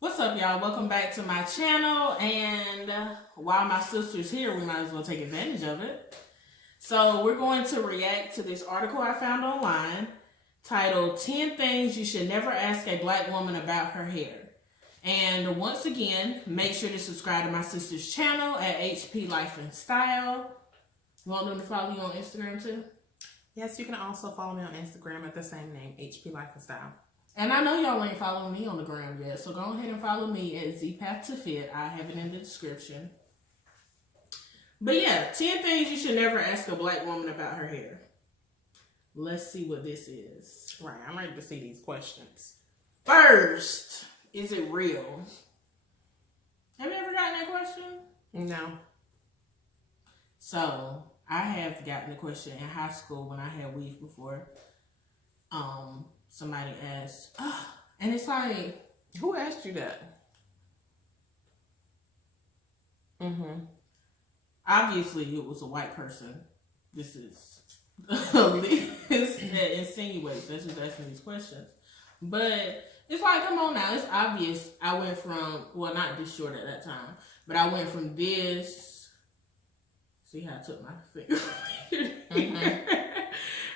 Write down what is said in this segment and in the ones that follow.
What's up, y'all? Welcome back to my channel. And while my sister's here, we might as well take advantage of it. So we're going to react to this article I found online titled 10 Things You Should Never Ask a Black Woman About Her Hair. And once again, make sure to subscribe to my sister's channel at HP Life and Style. You want them to follow you on Instagram too? Yes, you can also follow me on Instagram at the same name, HP Life and Style. And I know y'all ain't following me on the gram yet, so go ahead and follow me at ZPath2Fit. I have it in the description. But yeah, 10 things you should never ask a black woman about her hair. Let's see what this is. Right, I'm ready to see these questions. First, is it real? Have you ever gotten that question? No. So, I have gotten the question in high school when I had weave before. Somebody asked, and it's like, Who asked you that? Obviously, it was a white person. This is that insinuates that's who's asking these questions. But it's like, come on now, it's obvious. I went from, well, not this short at that time, but I went from this. See how I took my finger?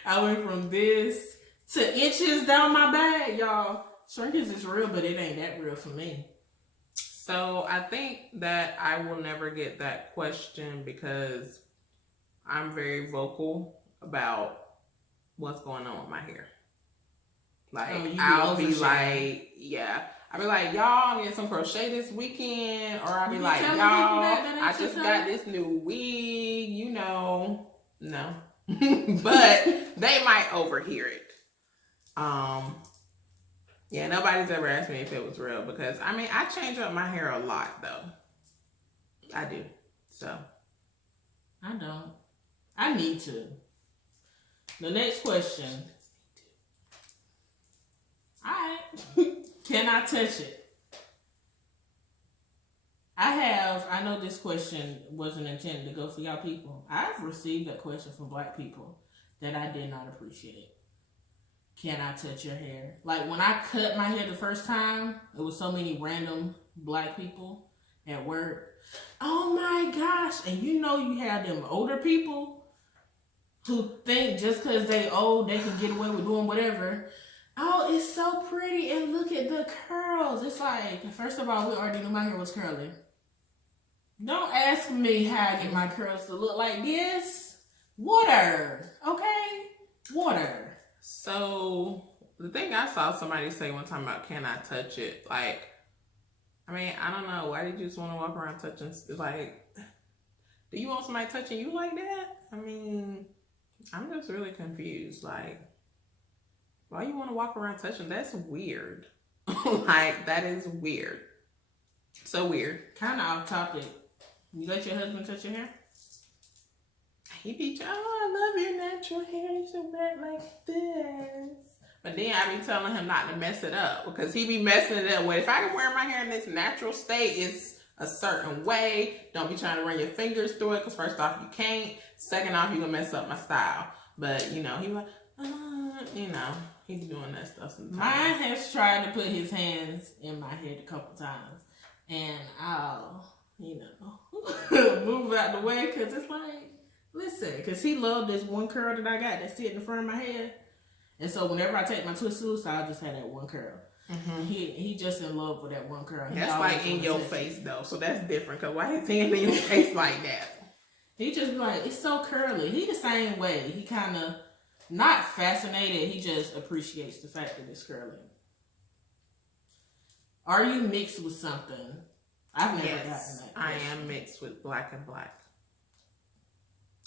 I went from this to inches down my back, y'all. Shrinkage is real, but it ain't that real for me. So I think that I will never get that question because I'm very vocal about what's going on with my hair. Like, I'll be like, yeah. I'll be like, y'all, I'm getting some crochet this weekend. Or I'll be like, y'all, I just got this new wig, you know. No. But they might overhear it. Yeah, nobody's ever asked me if it was real because, I mean, I change up my hair a lot, though. I do. So. I don't. I need to. The next question. Alright. Can I touch it? I know this question wasn't intended to go for y'all people. I've received that question from black people that I did not appreciate. Can I touch your hair? Like, when I cut my hair the first time, it was so many random black people at work. Oh my gosh. And you know you have them older people who think just because they old, they can get away with doing whatever. Oh, it's so pretty. And look at the curls. It's like, first of all, we already knew my hair was curly. Don't ask me how I get my curls to look like this. Water. Okay? Water. So, the thing I saw somebody say one time about can I touch it, like, I mean, I don't know. Why did you just want to walk around touching, like, do you want somebody touching you like that? I mean, I'm just really confused. Like, why you want to walk around touching? That's weird. Like, that is weird. So weird. Kind of off topic. You let your husband touch your hair? He be, oh, I love your natural hair. You should wear it like this. But then I be telling him not to mess it up because he be messing it up. Well, if I can wear my hair in this natural state, it's a certain way. Don't be trying to run your fingers through it because first off, you can't. Second off, you're going to mess up my style. But, you know, he like, you know, he's doing that stuff sometimes. Mine has tried to put his hands in my head a couple times. And I'll, you know, move out the way because it's like, listen, because he loved this one curl that I got that's sitting in front of my head. And so whenever I take my twist loose, I'll just have that one curl. Mm-hmm. He just in love with that one curl. That's like in your face, though. So that's different. Because why his hand in your face like that? He just be like, it's so curly. He the same way. He kind of not fascinated. He just appreciates the fact that it's curly. Are you mixed with something? I've never gotten that question. I am mixed with black and black.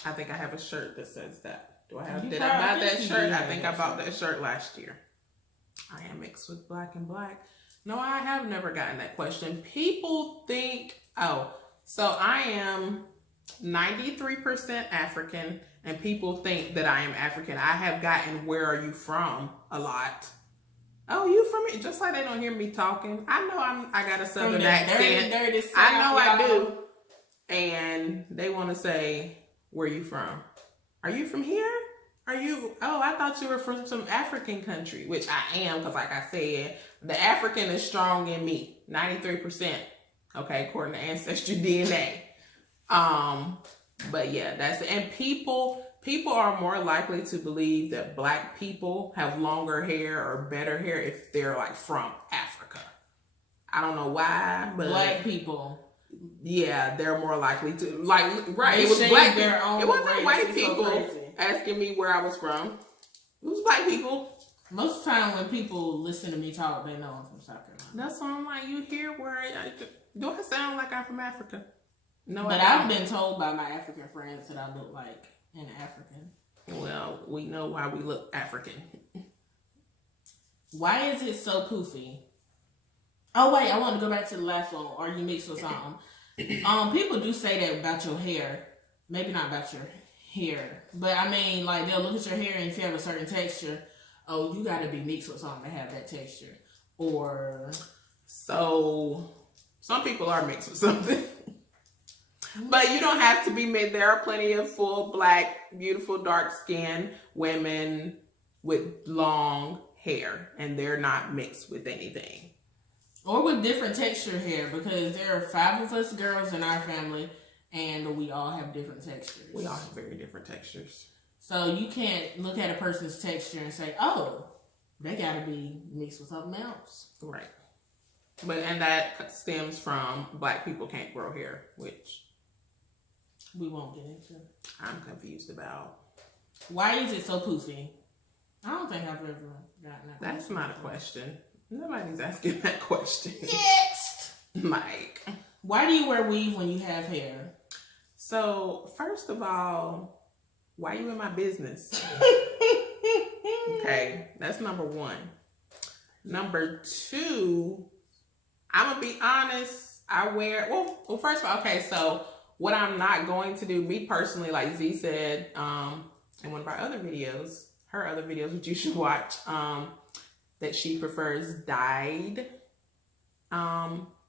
I think I have a shirt that says that. Did I buy that shirt? I think I bought that shirt last year. I am mixed with black and black. No, I have never gotten that question. People think, so I am 93% African, and people think that I am African. I have gotten where are you from a lot. Oh, you from it? Just like they don't hear me talking. I know I got a southern accent. Dirty South, I know I do. And they want to say, where you from? Are you from here? Are you? Oh, I thought you were from some African country, which I am, because like I said, the African is strong in me, 93%. Okay, according to Ancestry DNA. But yeah, and people are more likely to believe that black people have longer hair or better hair if they're like from Africa. I don't know why, but black people. Yeah, they're more likely to right. It was black. It wasn't white people asking me where I was from. It was black people. Most of the time when people listen to me talk, they know I'm from South Carolina. That's why I'm like, you hear where do I sound like I'm from Africa? No, but I've been told by my African friends that I look like an African. Well, we know why we look African. Why is it so poofy? Oh wait, I want to go back to the last one. Are you mixed with something? People do say that about your hair. Maybe not about your hair, but I mean, like they'll look at your hair and if you have a certain texture, oh, you got to be mixed with something to have that texture. Or so, some people are mixed with something. But you don't have to be mixed. There are plenty of full black, beautiful, dark-skinned women with long hair, and they're not mixed with anything. Or with different texture hair, because there are 5 of us girls in our family, and we all have different textures. We all have very different textures. So you can't look at a person's texture and say, oh, they got to be mixed with something else. Right. And that stems from black people can't grow hair, which we won't get into. I'm confused about. Why is it so poofy? I don't think I've ever gotten that. That's not a question. Nobody's asking that question. Next! Mike. Why do you wear weave when you have hair? So, first of all, why are you in my business? Okay, that's number 1. Number 2, I'm going to be honest. I wear, well, first of all, okay, so what I'm not going to do, me personally, like Z said in one of our other videos, her other videos, which you should watch, that she prefers dyed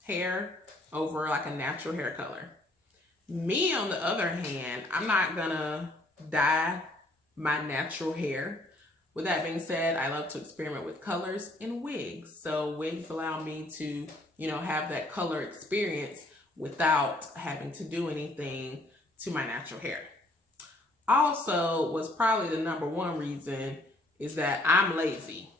hair over like a natural hair color. Me, on the other hand, I'm not gonna dye my natural hair. With that being said, I love to experiment with colors in wigs. So wigs allow me to, have that color experience without having to do anything to my natural hair. Also, was probably the number 1 reason is that I'm lazy.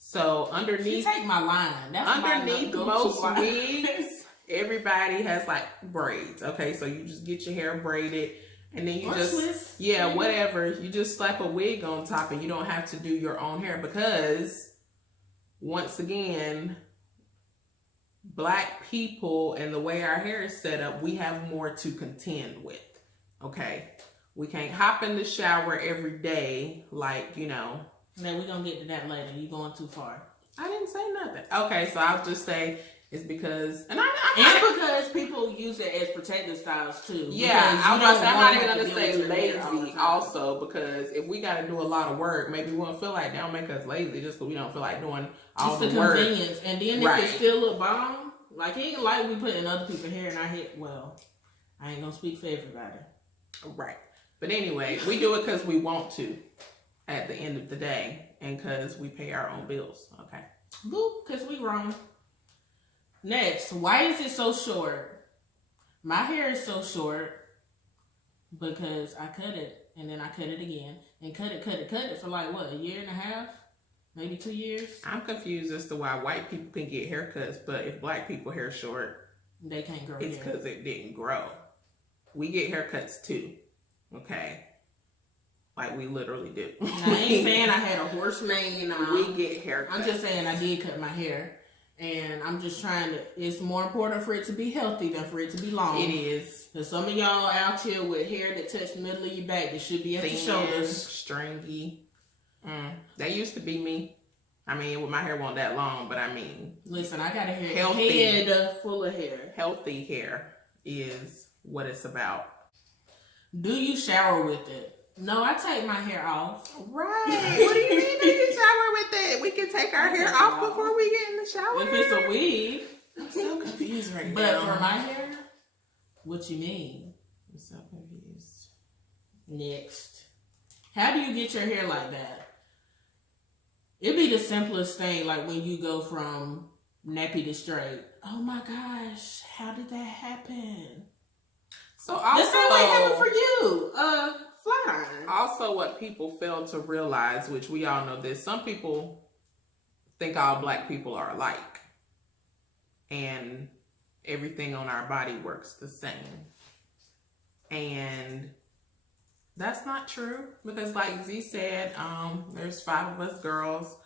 So underneath, she take my line. That's underneath most wigs, everybody has like braids. Okay, so you just get your hair braided, and then you whatever. You just slap a wig on top, and you don't have to do your own hair because, once again, black people and the way our hair is set up, we have more to contend with. Okay, we can't hop in the shower every day like Now we're gonna get to that later. You going too far. I didn't say nothing. Okay, so I'll just say it's because because people use it as protective styles too. Yeah, I'm not even gonna say lazy also, because if we gotta do a lot of work, maybe we won't feel like they don't make us lazy just because we don't feel like doing all the work. Convenience. And then if it still look bomb, like it ain't like we putting other people's hair in our head. Well, I ain't gonna speak for everybody. Right. But anyway, we do it because we want to at the end of the day, and because we pay our own bills. Okay. Boo, because we grown. Next, why is it so short? My hair is so short because I cut it and then I cut it again and cut it for like what, a year and a half? Maybe 2 years? I'm confused as to why white people can get haircuts, but if black people hair short, they can't grow it's because it didn't grow. We get haircuts too. Okay. Like we literally do. Now, I ain't saying I had a horse mane. We get haircuts. I'm just saying I did cut my hair. And I'm just trying to, it's more important for it to be healthy than for it to be long. It is. Because some of y'all out here with hair that touch the middle of your back that should be at the shoulders. Stringy. That used to be me. I mean, my hair wasn't that long, but I mean. Listen, I got a head full of hair. Healthy hair is what it's about. Do you shower with it? No, I take my hair off. Right. What do you mean do you shower with it? We can take our hair off before we get in the shower. If it's a wig. I'm so confused right now. But for my hair, what you mean? I'm so confused. Next. How do you get your hair like that? It'd be the simplest thing, like when you go from nappy to straight. Oh my gosh, how did that happen? So also, the same way happened for you. Flat iron. Also, what people fail to realize, which we all know this, some people think all black people are alike. And everything on our body works the same. And that's not true, because like Z said, there's 5 of us girls.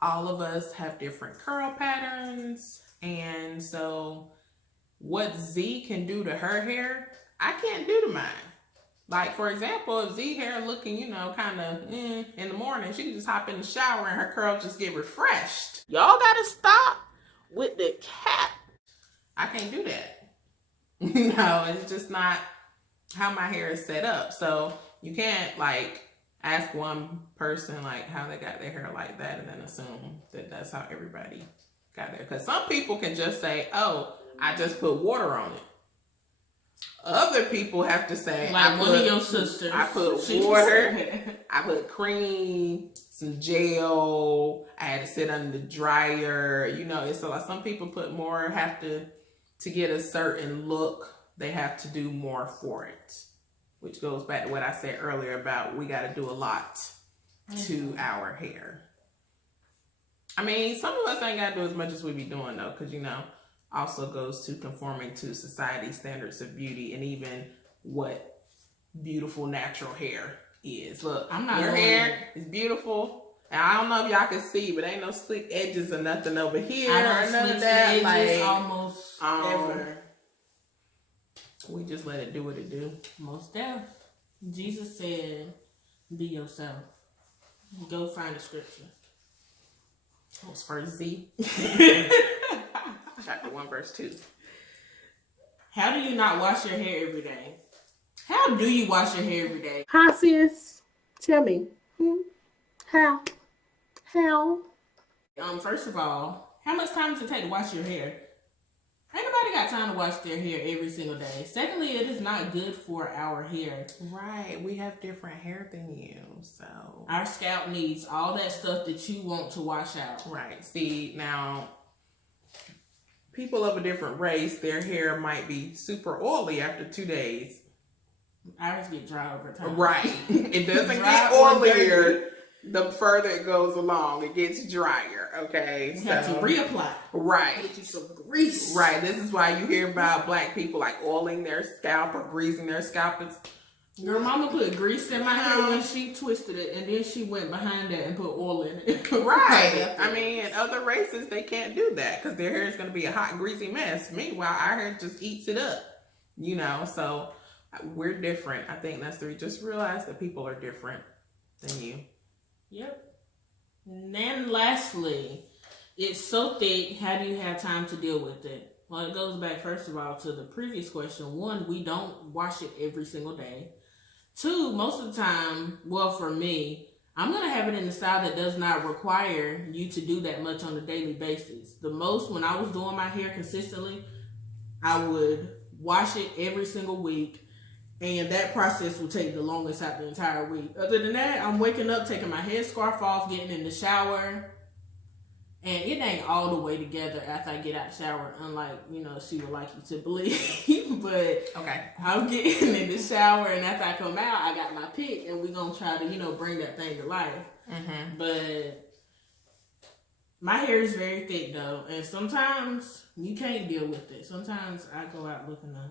All of us have different curl patterns. And so what Z can do to her hair, I can't do to mine. Like, for example, if Z hair looking, you know, kind of in the morning, she can just hop in the shower and her curls just get refreshed. Y'all gotta stop with the cat. I can't do that. No, it's just not how my hair is set up. So you can't like ask one person like how they got their hair like that and then assume that that's how everybody got there. Because some people can just say, oh, I just put water on it. Other people have to say, like one of your sisters. I put water, I put cream, some gel, I had to sit under the dryer. You know, it's like some people put more, have to get a certain look, they have to do more for it. Which goes back to what I said earlier about we got to do a lot to our hair. I mean, some of us ain't got to do as much as we be doing though, because you know, also goes to conforming to society's standards of beauty and even what beautiful natural hair is. Look, your hair is beautiful. And I don't know if y'all can see, but ain't no slick edges or nothing over here. I don't none slick of that. edges Like, almost ever. We just let it do what it do. Most def. Jesus said, be yourself. Go find the scripture. It was first Z. Chapter 1, verse 2. How do you not wash your hair every day? How do you wash your hair every day? Hi, sis. Tell me. How? First of all, how much time does it take to wash your hair? Ain't nobody got time to wash their hair every single day. Secondly, it is not good for our hair. Right. We have different hair than you, so. Our scalp needs all that stuff that you want to wash out. Right. See, now, people of a different race, their hair might be super oily after 2 days. Ours get dry over time. Right. It doesn't get oilier the further it goes along. It gets drier, okay? You have to reapply. Right. Get you some grease. Right. This is why you hear about black people like oiling their scalp or greasing their scalp. Your mama put grease in my hair when she twisted it, and then she went behind that and put oil in it. Right. I mean, in other races, they can't do that because their hair is going to be a hot, greasy mess. Meanwhile, our hair just eats it up, you know? So we're different. I think that's just realize that people are different than you. Yep. And then lastly, it's so thick, how do you have time to deal with it? Well, it goes back, first of all, to the previous question. 1, we don't wash it every single day. 2, most of the time, well, for me, I'm going to have it in the style that does not require you to do that much on a daily basis. The most, when I was doing my hair consistently, I would wash it every single week. And that process will take the longest out the entire week. Other than that, I'm waking up, taking my headscarf off, getting in the shower. And it ain't all the way together after I get out the shower, unlike, you know, she would like you to believe. But okay, I'm getting in the shower, and after I come out, I got my pick, and we're going to try to, you know, bring that thing to life. Mm-hmm. But my hair is very thick, though. And sometimes you can't deal with it. Sometimes I go out looking a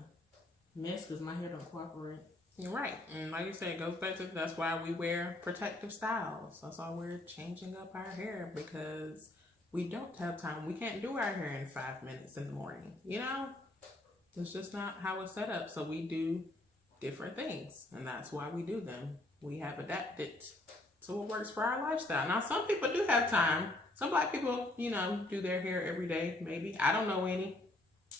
mess because my hair don't cooperate. You're right. And like you said, it goes back to that's why we wear protective styles. That's why we're changing up our hair, because we don't have time. We can't do our hair in 5 minutes in the morning. You know, it's just not how it's set up. So we do different things, and that's why we do them. We have adapted to what works for our lifestyle. Now, some people do have time. Some black people, you know, do their hair every day. Maybe, I don't know any.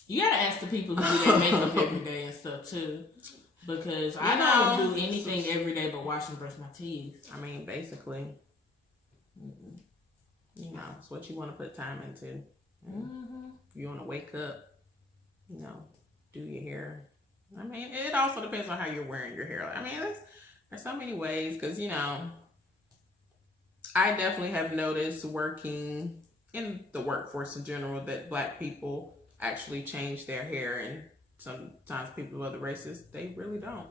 You gotta ask the people who do their makeup every day and stuff too, because I don't do anything every day but wash and brush my teeth. I mean, basically, you know, it's what you want to put time into. Mm-hmm. If you want to wake up, you know, do your hair. I mean, it also depends on how you're wearing your hair. I mean, There's so many ways, because, you know, I definitely have noticed working in the workforce in general that Black people actually change their hair, and sometimes people of other races, they really don't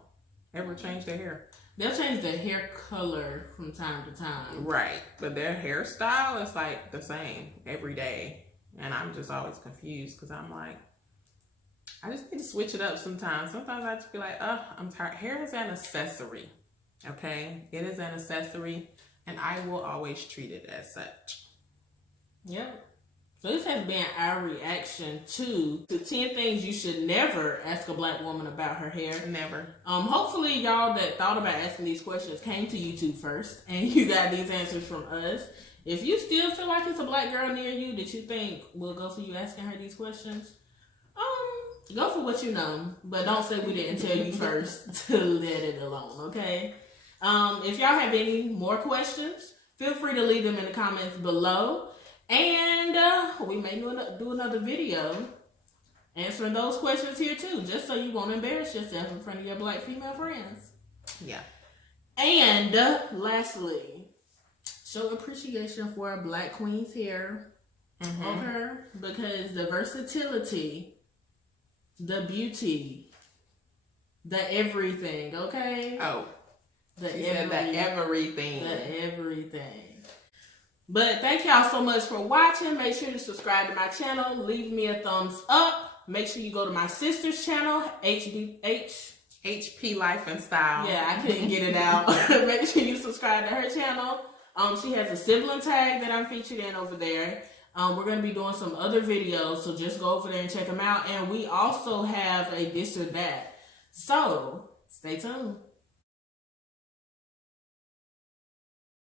ever change their hair. They'll change their hair color from time to time. Right. But their hairstyle is like the same every day. And I'm just always confused because I'm like, I just need to switch it up sometimes. Sometimes I just be like, I'm tired. Hair is an accessory. Okay? It is an accessory. And I will always treat it as such. Yep. So this has been our reaction to the 10 things you should never ask a Black woman about her hair. Never. Hopefully y'all that thought about asking these questions came to YouTube first and you got these answers from us. If you still feel like it's a Black girl near you that you think will go for you asking her these questions, go for what you know, but don't say we didn't tell you first to let it alone, okay? If y'all have any more questions, feel free to leave them in the comments below. And we may do another video answering those questions here too, just so you won't embarrass yourself in front of your Black female friends. Yeah. And lastly, show appreciation for a Black queen's hair on her, because the versatility, the beauty, the everything, okay? Oh, the everything. The everything. But thank y'all so much for watching. Make sure to subscribe to my channel. Leave me a thumbs up. Make sure you go to my sister's channel, HP Life and Style. Yeah, I couldn't get it out. Make sure you subscribe to her channel. She has a sibling tag that I'm featured in over there. We're going to be doing some other videos, so just go over there and check them out. And we also have a this or that. So, stay tuned.